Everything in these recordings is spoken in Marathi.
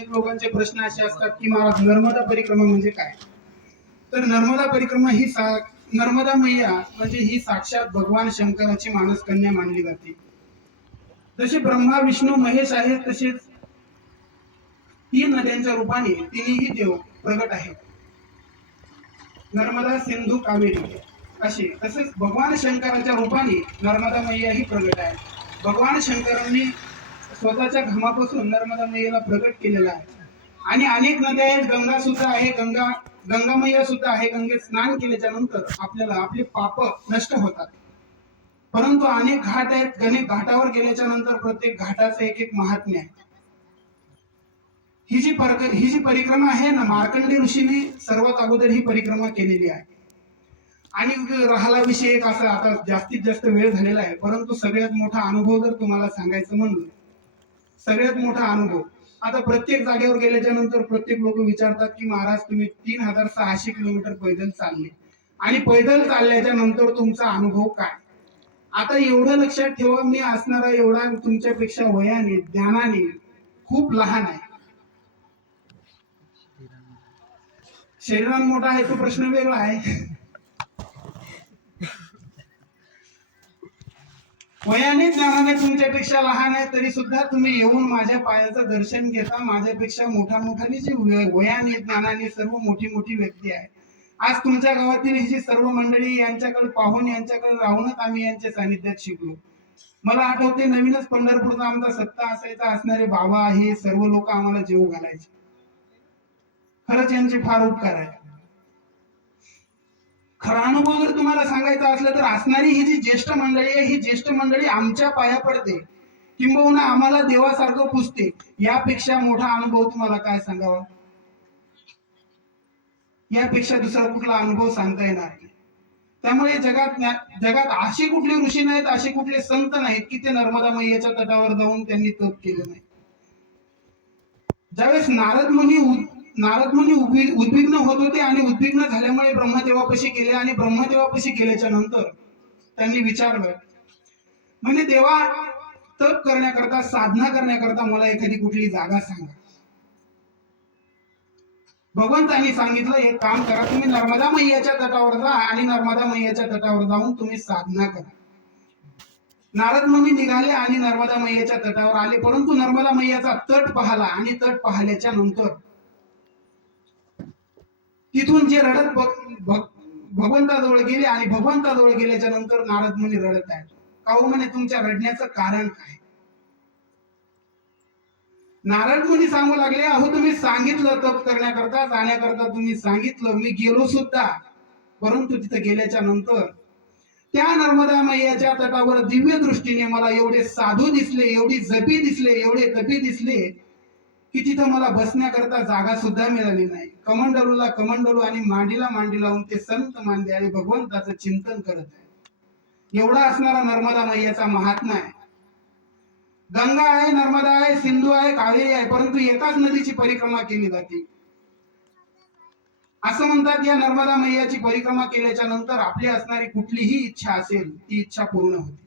अनेक लोकांचे प्रश्न असे असतात की महाराज नर्मदा परिक्रमा म्हणजे काय. तर नर्मदा परिक्रमा ही नर्मदा मैया म्हणजे ही साक्षात भगवान शंकराची मानस कन्या मानली जाते. जसे ब्रह्मा विष्णू महेश आहेत तसेच तीन नद्यांच्या रूपाने तिन्ही देव प्रगट आहेत. नर्मदा सिंधू कावेरी असे. तसेच भगवान शंकराच्या रूपाने नर्मदा मैया ही प्रगट आहे. भगवान शंकरांनी स्वतःच्या घामापासून नर्मदा मैयाला प्रगट केलेला आहे. आणि अनेक नद्या आहेत. गंगा सुद्धा आहे. गंगा मैया सुद्धा आहे. गंगेत स्नान केल्याच्या नंतर आपल्याला आपले पाप नष्ट होतात. परंतु अनेक घाट आहेत. अनेक घाटावर गेल्याच्या नंतर प्रत्येक घाटाचं एक एक महात्म्य आहे. ही जी परिक्रमा आहे ना, मार्कंडेय ऋषीने सर्वात अगोदर ही परिक्रमा केलेली आहे. आणि राहिला विषय एक असा, आता जास्तीत जास्त वेळ झालेला आहे, परंतु सगळ्यात मोठा अनुभव जर तुम्हाला सांगायचं म्हणलं, सगळ्यात मोठा अनुभव, आता प्रत्येक जागेवर गेल्याच्या नंतर प्रत्येक लोक विचारतात की महाराज तुम्ही 3600 किलोमीटर पैदल चालले आणि पैदल चालल्याच्या नंतर तुमचा अनुभव काय. आता एवढं लक्षात ठेवा, मी असणारा एवढा तुमच्यापेक्षा वयाने ज्ञानाने खूप लहान आहे. शरीरात मोठा आहे तो प्रश्न वेगळा आहे. वयाने ज्ञानाने तुमच्यापेक्षा लहान आहे तरी सुद्धा तुम्ही येऊन माझ्या पायाचं दर्शन घेता. माझ्यापेक्षा मोठ्याने जी वयाने ज्ञानाने सर्व मोठी व्यक्ती आहे, आज तुमच्या गावातील ही जी सर्व मंडळी, यांच्याकडे पाहून यांच्याकडे राहूनच आम्ही यांच्या सानिध्यात शिकलो. मला आठवते नवीनच पंढरपूरचा आमचा सत्ता असायचा, असणारे बाबा हे सर्व लोक आम्हाला जेव घालायचे. खरंच यांचे फार उपकार आहे. खरा अनुभव जर तुम्हाला सांगायचा असला तर असणारी ही जी ज्येष्ठ मंडळी आहे, ही ज्येष्ठ मंडळी आमच्या पाया पडते, किंबहुना आम्हाला देवासारखं पुजते. यापेक्षा मोठा अनुभव तुम्हाला काय सांगावा. यापेक्षा दुसरा कुठला अनुभव सांगता येणार नाही. त्यामुळे जगात असे कुठले ऋषी नाहीत, असे कुठले संत नाहीत की ते नर्मदा मैयाच्या तटावर जाऊन त्यांनी तप केलं नाही. ज्यावेळेस नारद मुनी उद्विग्न होत होते आणि उद्विग्न झाल्यामुळे ब्रह्मदेवापाशी गेले आणि ब्रह्मदेवापाशी गेल्याच्या नंतर त्यांनी विचारलं, म्हणजे देवा, तप करण्याकरता, साधना करण्याकरता मला एखादी कुठली जागा सांगा. भगवंतांनी सांगितलं, एक काम करा, तुम्ही नर्मदा मैयाच्या तटावर जा आणि नर्मदा मैयाच्या तटावर जाऊन तुम्ही साधना करा. नारद मुनी निघाले आणि नर्मदा मैयाच्या तटावर आले, परंतु नर्मदा मैयाचा तट पाहिला आणि तट पाहिल्याच्या नंतर तिथून जे रडत भगवंताजवळ गेले आणि भगवंताजवळ गेल्याच्या नंतर नारद मुनी रडत आहेत. काहून म्हणे, तुमच्या रडण्याचं कारण काय. नारद मुनी सांगू लागले, अहो तुम्ही सांगितलं तप करण्याकरता जाण्याकरता, तुम्ही सांगितलं, मी गेलो सुद्धा, परंतु तिथे गेल्याच्या नंतर त्या नर्मदा मैयाच्या तटावर दिव्य दृष्टीने मला एवढे साधू दिसले, एवढी जपी दिसले, एवढे तपी दिसले की तिथं मला बसण्याकरता जागा सुद्धा मिळाली नाही. कमंडलूला कमंडलू आणि मांडीला मांडी लावून ते संत मांडे आणि भगवंताचं चिंतन करत आहे. एवढा असणारा नर्मदा मैयाचा महात्मा आहे. गंगा आहे, नर्मदा आहे, सिंधू आहे, कावेरी आहे, परंतु एकाच नदीची परिक्रमा केली जाते. असं म्हणतात, या नर्मदा मैयाची परिक्रमा केल्याच्या नंतर आपली असणारी कुठलीही इच्छा असेल ती इच्छा पूर्ण होते.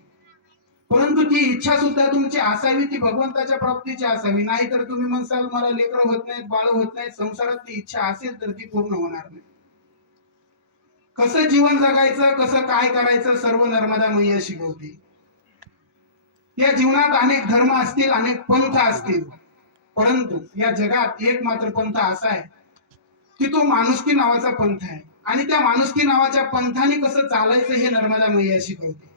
परंतु ती इच्छा सुद्धा तुमची असावी ती भगवंताच्या प्राप्तीची असावी. नाही तर तुम्ही म्हणसाल मला लेकरं होत नाहीत, बाळ होत नाहीत, संसारात ती इच्छा असेल तर ती पूर्ण होणार नाही. कसं जीवन जगायचं, कसं काय करायचं, सर्व नर्मदा मैया शिकवते. या जीवनात अनेक धर्म असतील, अनेक पंथ असतील, परंतु या जगात एक मात्र पंथ असा आहे की तो माणुसकी नावाचा पंथ आहे. आणि त्या माणुसकी नावाच्या पंथाने कसं चालायचं हे नर्मदा मैया शिकवते.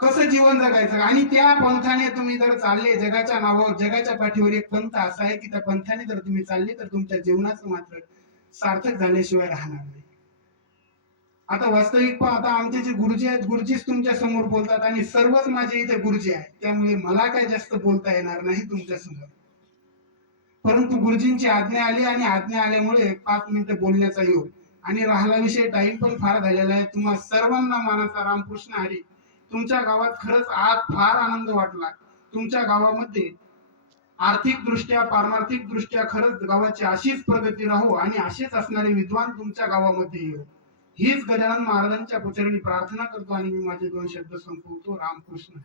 कसं जीवन जगायचं आणि त्या पंथाने तुम्ही जर चालले, जगाच्या नावावर, जगाच्या पाठीवर एक पंथ असा आहे की त्या पंथाने जर तुम्ही चालले तर तुमच्या जीवनाचं मात्र सार्थक झाल्याशिवाय राहणार नाही. आता वास्तविक आता आमचे जे गुरुजी आहेत, गुरुजीच तुमच्या समोर बोलतात आणि सर्वच माझे इथे गुरुजी आहेत, त्यामुळे मला काय जास्त बोलता येणार नाही तुमच्या समोर. परंतु गुरुजींची आज्ञा आली आणि आज्ञा आल्यामुळे 5 मिनिटं बोलण्याचा योग. आणि राहिला विषय, टाइम पण फार झालेला आहे. तुम्हा सर्वांना मानाचा रामकृष्ण हरी. तुमच्या गावात खरंच आज फार आनंद वाटला. तुमच्या गावामध्ये आर्थिक दृष्ट्या, पारमार्थिक दृष्ट्या खरंच गावाची अशीच प्रगती राहो आणि असेच असणारे विद्वान तुमच्या गावामध्ये येऊ, हीच गजानन महाराजांच्या पुचरणी प्रार्थना करतो आणि मी माझे 2 शब्द संपवतो. रामकृष्ण.